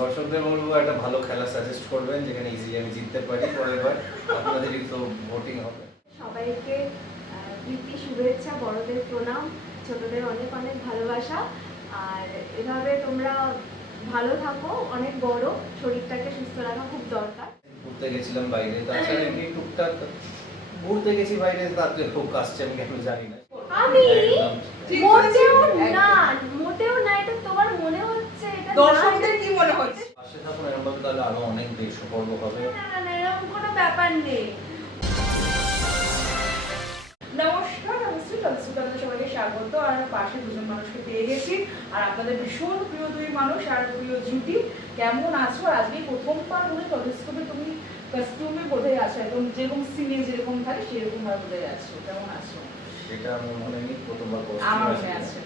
দর্শকদের বলব একটা ভালো খেলা সাজেস্ট করবেন যেখানে ইজিলি আমি জিততে পারি পরের বার। আপনাদেরই তো ভোটিং হবে। সবাইকে প্রীতি শুভেচ্ছা বড়দের প্রণাম ছোটদের অনেক অনেক ভালোবাসা। আর এভাবে তোমরা ভালো থাকো অনেক বড় শরীরটাকে সুস্থ রাখা খুব দরকার। ঘুরতে গেছিলাম বাইরে তাছাড়া এমনি টুকটাক ঘুরতে গেছি বাইরে তাতে হোক আসছে আমি কেন জানি না। আমি মোটেও না মোটেও না এটা তোমার মনে হচ্ছে এটা দর্শকদের মনে হচ্ছে। পাশে থাকুন এরকম তাহলে আরও অনেক দেশপর্ব হবে। না না না এরকম কোনো ব্যাপার নেই। নমস্কার আমি শ্রীকান্ত সবাইকে স্বাগত। আর পাশে দুজন মানুষকে পেয়ে গেছি। আর আপনাদের ভীষণ প্রিয় দুই মানুষ আর প্রিয় জুটি কেমন আছো? আজকে প্রথমবার মনে টেলিস্কোপে তুমি কস্টিউমে বোধ আছো। একদম যেরকম সিনে যেরকম থাকে সেরকম ভাবে বোধ আছো। কেমন আছো? সেটা আমার মনে নেই প্রথমবার আমার মনে আছে।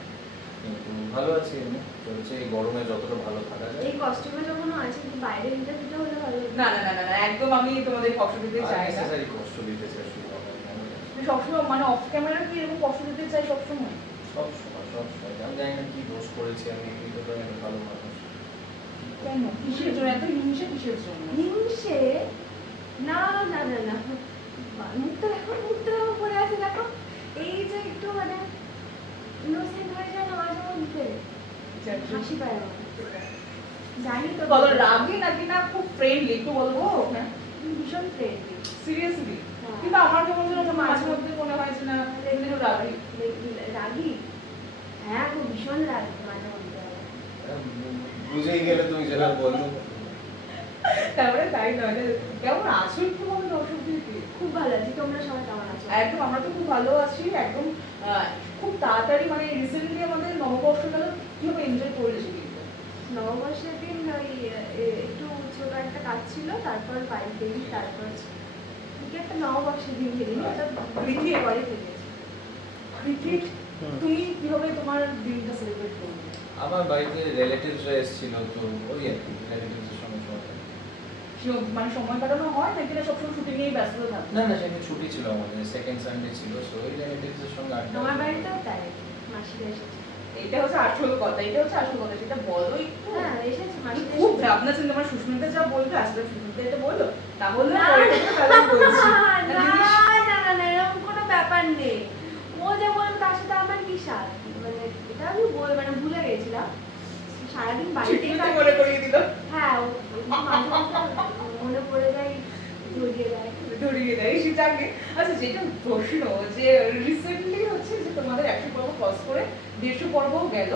কিন্তু ভালো আছি এমনি চলছে এই গরমে যতটা ভালো থাকা যায়। এই কস্টিউমে যখন আছে কিন্তু বাইরে ইন্টারভিউটা হলে ভালো না না না না একদম আমি তোমাদের কষ্ট দিতে চাই না। Unnecessary কষ্ট দিতে চাই সবসময় মানে অফ ক্যামেরা কি এরকম কষ্ট দিতে চাই সবসময়? সব সময় সব সময় আমি জানি না কি দোষ করেছি আমি এই তো ভালো মানুষ। কেন? কিসের জন্য? এত হিংসা কিসের জন্য? হিংসে না না না না। মুখটা এখন মুখটা দেখো পড়ে আছে দেখো এই যে একটু মানে ইনোসেন্ট হয়ে যায় না মাঝে মধ্যে হাসি পায় জানি তো। বলো রাগি নাকি না খুব ফ্রেন্ডলি একটু বলব হ্যাঁ ভীষণ ফ্রেন্ডলি সিরিয়াসলি হ্যাঁ। কিন্তু আমার কেমন যেন মাঝে মধ্যে মনে হয় যে না রাগি। রাগি? হ্যাঁ খুব ভীষণ রাগি মাঝে মধ্যে। বুঝেই গেলে তুমি যেটা বলল তারপরে তাই নয় কেমন আছো একটু বলো দর্শকদেরকে খুব ভালো আছি তোমরা সবাই কেমন আছো? একদম আমরা তো খুব ভালো আছি একদম খুব তাড়াতাড়ি মানে রিসেন্টলি আমাদের নববর্ষ গেল কীভাবে এনজয় করলে সেদিনটা নববর্ষের দিন ওই একটু ছোট একটা কাজ ছিল তারপর বাড়িতেই তারপর কি একটা নববর্ষের দিন ক্রিকেট তুমি কীভাবে তোমার দিনটা সেলিব্রেট করবে আমার বাড়িতে রিলেটিভসরা এসেছিল তো ওই আর কি রিলেটিভসের সঙ্গে সময় কাটানো। মানে সময় কাটানো হয় নাকি না সবসময় শুটিং নিয়ে ব্যস্ত থাকো? না না সেদিন ছুটি ছিল আমাদের সেকেন্ড সানডে ছিল সো ওই রিলেটিভসের সঙ্গে আড্ডা আমার বাড়িতেও তাই মাসিরা এসেছে। এটা হচ্ছে আসল কথা এটা হচ্ছে আসল কথা সেটা বলো একটু। হ্যাঁ এসেছে খুব ভাবনা চিন্তা আমার সুস্মিতা যা বলবে আসলে সুস্মিতা এটা বলল তাহলে না, পরে থেকে তাহলে আমি বলছি। না, না, না, না, না, না, এরকম কোনো ব্যাপার নেই। ও যে বলবে তার সাথে আমার কি সাথ মানে এটা আমি বল মানে ভুলে গেছিলাম। সারাদিন সুস্মিতা মনে করিয়ে দিল। হ্যাঁ মনে পড়ে যায়। ধরিয়ে দেয় সেটাকে আচ্ছা যেটা প্রশ্ন যে রিসেন্টলি হচ্ছে যে তোমাদের একশো পর্ব ক্রস করে দেড়শো পর্বও গেল।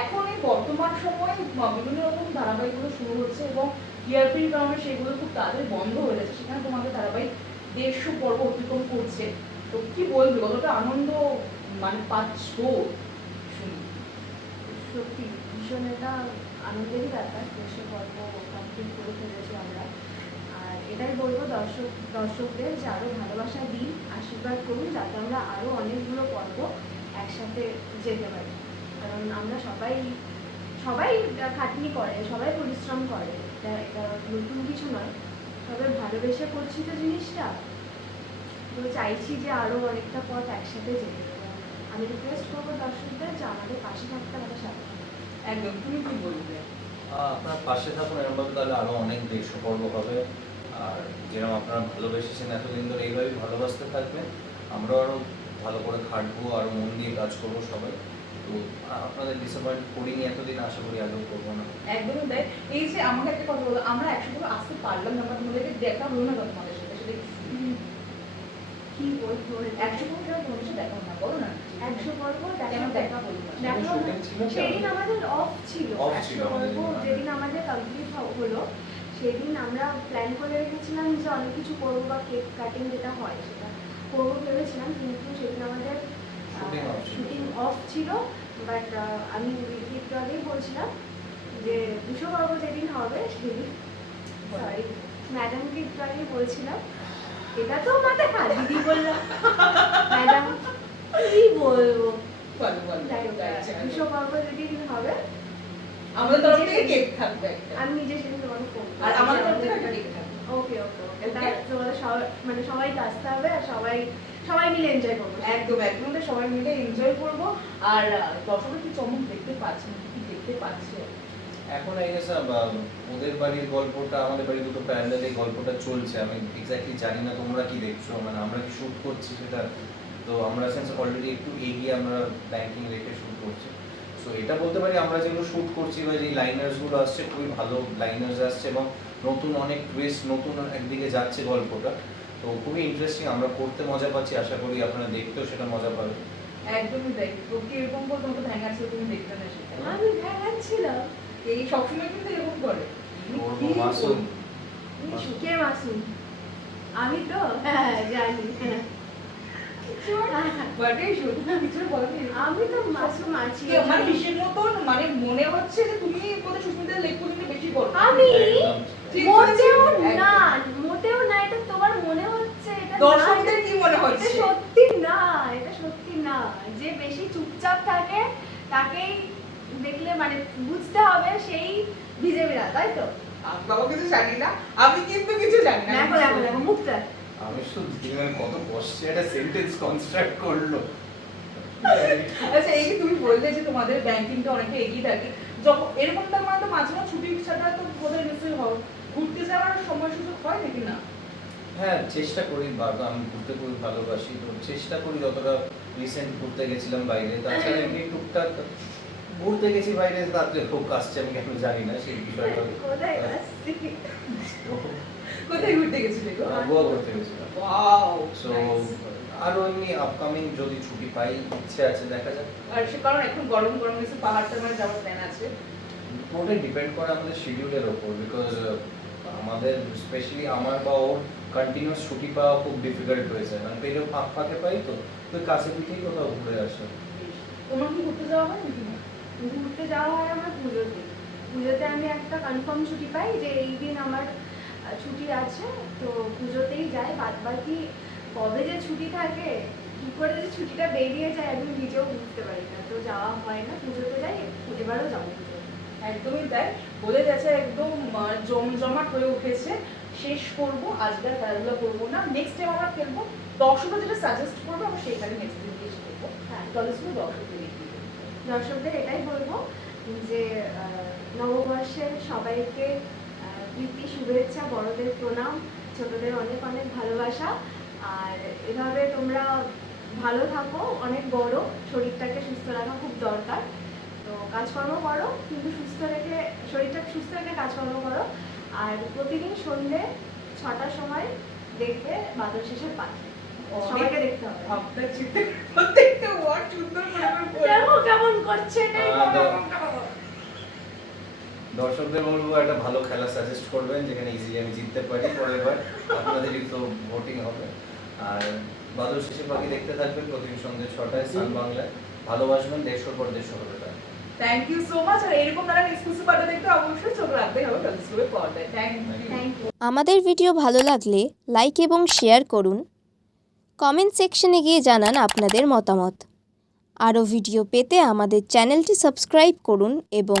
এখন এই বর্তমান সময়ে বিভিন্ন রকম ধারাবাহিকগুলো শুরু হচ্ছে এবং টিআরপির কারণে সেগুলো খুব তাড়াতাড়ি বন্ধ হয়ে যাচ্ছে, সেখানে তোমাদের ধারাবাহিক দেড়শো পর্ব অতিক্রম করছে। তো কি বলবে? কতটা আনন্দ মানে পাচ্ছ? সত্যি, ভীষণ এটা আনন্দেরই ব্যাপার দেশের পর্ব কমপ্লিট করে ফেলেছি আমরা আর এটাই বলব, দর্শক, দর্শকদের যে আরও ভালোবাসা দিন, আশীর্বাদ করুন, যাতে আমরা আরও অনেকগুলো পর্ব একসাথে যেতে পারি। কারণ আমরা সবাই সবাই খাটনি করে, সবাই পরিশ্রম করে, এটা নতুন কিছু নয়। তবে ভালোবেসে করছি তো জিনিসটা। তো চাইছি যে আরও অনেকটা পথ একসাথে যেতে আমি রিকোয়েস্ট করব দর্শকদের যে আমাদের পাশে থাকতে আমাদের সাথে একদম, তুমি কি বলবে আপনার পাশে থাকুন এরকম তাহলে আরও অনেক দেশপর্ব হবে। আর যেরকম আপনারা ভালোবেসেছেন এতদিন ধরে এইভাবেই ভালোবাসতে থাকবেন। আমরাও আরও ভালো করে খাটবো আরও মন দিয়ে কাজ করব সবাই। তো আপনাদের ডিসঅ্যাপয়েন্ট করিনি এতদিন আশা করি আগেও করব না। একদমই তাই। এই যে আমাকে একটা কথা বলো আমরা আসতে পারলাম না তোমাদেরকে দেখা হলো না তোমাদের সাথে সেটা কি? বলব একশো দেখা না বলো না। একশো পর্ব দেখা সেদিন আমাদের? অফ ছিল। পর্ব দিন, যেদিন আমাদের। কমপ্লিট হলো সেদিন আমরা প্ল্যান করে রেখেছিলাম যে অনেক কিছু করব বা কেক কাটিং যেটা হয় সেটা করব ভেবেছিলাম কিন্তু সেদিন আমাদের শুটিং অফ ছিল। বাট আমি একটু আগেই বলছিলাম যে দুশো পর্ব যেদিন হবে সেদিন। সরি ম্যাডামকে একটু আগেই বলছিলাম। এটা তো মাথায় খা দিদি বললাম। ম্যাডাম কি বলব? দুশো পর্ব যেদিন হবে আমাদের তরফ থেকে কেক থাকবে আমি নিজে সেদিন তোমাকে ফোন আর আমাদের তরফ থেকে একটা কেক থাকবে। ওকে ওকে ওকে Okay? তোমাদের সবাই মানে সবাইকে আসতে হবে আর সবাই সবাই মিলে এনজয় করব। একদম একদম। আমরা সবাই মিলে এনজয় করব। আর আহ, কি চমক দেখতে পাচ্ছে কি দেখতে পাচ্ছে? এখন এই বা- ওদের বাড়ির গল্পটা আমাদের বাড়ির দুটো প্যান্ডেলে গল্পটা চলছে। আমি এক্স্যাক্টলি জানি না তোমরা কি দেখছ। মানে আমরা কি শুট করছি সেটা। তো আমরা সেন্স অলরেডি একটু এগিয়ে আমরা ব্যাংকিং রেখে শুট করছি। সো এটা বলতে পারি আমরা যেগুলো শুট করছি বা যে লাইনার্সগুলো আসছে খুবই ভালো লাইনার্স আসছে এবং নতুন অনেক টুইস্ট নতুন একদিকে যাচ্ছে গল্পটা। তো খুবই ইন্টারেস্টিং আমরা করতে মজা পাচ্ছি আশা করি আপনারা দেখতেও সেটা মজা পাবেন। একদমই তাই। তো এরকম করে তোমাকে ভ্যাঙা ছিল তুমি দেখতে না সেটা। আমি ভেঙাচ্ছিলাম এই সবসময় কিন্তু এরকম করে। মাসুম। কে মাসুম। আমি তো হ্যাঁ জানি হ্যাঁ। বাট এই সত্যি কিছু বলেনি আমি তো মাসুম আছি আমার হিসেব মতন মানে মনে হচ্ছে যে তুমি কোথায় সুস্মিতার লেখ পর্যন্ত বেশি করো আমি? মোটেও না মোটেও না এটা তোমার মনে হচ্ছে এটা দর্শকদের কি মনে হচ্ছে? সত্যি না এটা সত্যি না। যে বেশি চুপচাপ থাকে তাকেই দেখলে মানে বুঝতে হবে সেই ভিজে বেড়া তাই তো? বাবা কিছু জানি না। আমি কিন্তু কিছু জানি না। দেখো দেখো দেখো মুখটা আমি শুধু দিনের কত কষ্টে একটা সেন্টেন্স কনস্ট্রাক্ট করল। আচ্ছা এই যে তুমি বললে যে তোমাদের ব্যাংকিংটা অনেকটা এগিয়ে থাকে যখন এরকম তো মানে তো মাঝে মাঝে ছুটি ছাড়া তো বোধহয় নিশ্চয়ই হয় ঘুরতে যাওয়ার সময় সুযোগ হয় নাকি না? হ্যাঁ চেষ্টা করি বাবা আমি ঘুরতে খুবই ভালোবাসি। তো চেষ্টা করি যতটা রিসেন্ট ঘুরতে গেছিলাম বাইরে। তাছাড়া এমনি টুকটাক ঘুরতে গেছি বাইরে তাতে হোক আসছে আমি কেন জানি না সেই বিষয়টা। আহ, গোয়া ঘুরতে গেছিলাম ওয়াও সো আরও এমনি আপকামিং যদি ছুটি পাই ইচ্ছে আছে দেখা যাক। আর সে কারণ এখন গরম গরম কিছু পাহাড়টা মানে যাওয়ার প্ল্যান আছে। পুরোটাই ডিপেন্ড করে আমাদের শিডিউলের ওপর বিকজ আমাদের স্পেশালি আমার বা ওর কন্টিনিউয়াস ছুটি পাওয়া খুব ডিফিকাল্ট হয়েছে মানে পেলেও ফাঁক ফাঁকে পাই তো তো কাছে পিঠেই কোথাও ঘুরে আসে। তোমার কি ঘুরতে যাওয়া হয় ঘুরতে যাওয়া হয় আমার পুজোতে। পুজোতে আমি একটা কনফার্ম ছুটি পাই যে এই দিন আমার ছুটি আছে তো পুজোতেই যাই। বাদ বাকি কবে যে ছুটি থাকে কি করে যে ছুটিটা বেরিয়ে যায় আমি নিজেও বুঝতে পারি না। তো যাওয়া হয় না পুজোতে যাই এবারও যাব একদমই তাই। বলে যাচ্ছে একদম জমজমাট হয়ে উঠেছে। শেষ করব আজকে আর খেলাধুলা করব না। নেক্সট টাইম আমরা খেলব। দর্শকরা যেটা সাজেস্ট করব আমরা সেখানে নেক্সট দিন হ্যাঁ। তাহলে শুধু দর্শকদের। দর্শকদের এটাই বলব যে আহ, নববর্ষের সবাইকে প্রীতি শুভেচ্ছা বড়দের প্রণাম ছোটদের অনেক অনেক ভালোবাসা। আর এভাবে তোমরা ভালো থাকো অনেক বড় শরীরটাকে সুস্থ রাখা খুব দরকার। তো কাজকর্ম করো কিন্তু সুস্থ রেখে শরীরটাকে সুস্থ রেখে কাজকর্ম করো। আর প্রতিদিন সন্ধ্যে ছটার সময় দেখবে বাদল শেষের পাখি। সবাইকে দেখতে হবে। প্রত্যেকটা ওয়ার্ড সুন্দর করে করে বলব। দেখো কেমন করছে এটাই আহ, বড়। দাও। দর্শকদের বলব একটা ভালো খেলা সাজেস্ট করবেন যেখানে ইজিলি আমি জিততে পারি। পরের বার আপনাদেরই তো ভোটিং হবে। আর বাদল শেষে পাখি দেখতে থাকবেন প্রতিদিন সন্ধ্যে ছটায় সান বাংলায় ভালোবাসবেন দেড়শোর পর দেড়শো হবে তাই থ্যাংক ইউ সো মাচ আর এরকম নানান এক্সক্লুসিভ পার্টি দেখতে অবশ্যই চোখ রাখতেই হবে টেলিস্কোপের পর্দায় থ্যাংক ইউ থ্যাংক ইউ আমাদের ভিডিও ভালো লাগলে লাইক এবং শেয়ার করুন। কমেন্ট সেকশনে গিয়ে জানান আপনাদের মতামত। আরও ভিডিও পেতে আমাদের চ্যানেলটি সাবস্ক্রাইব করুন এবং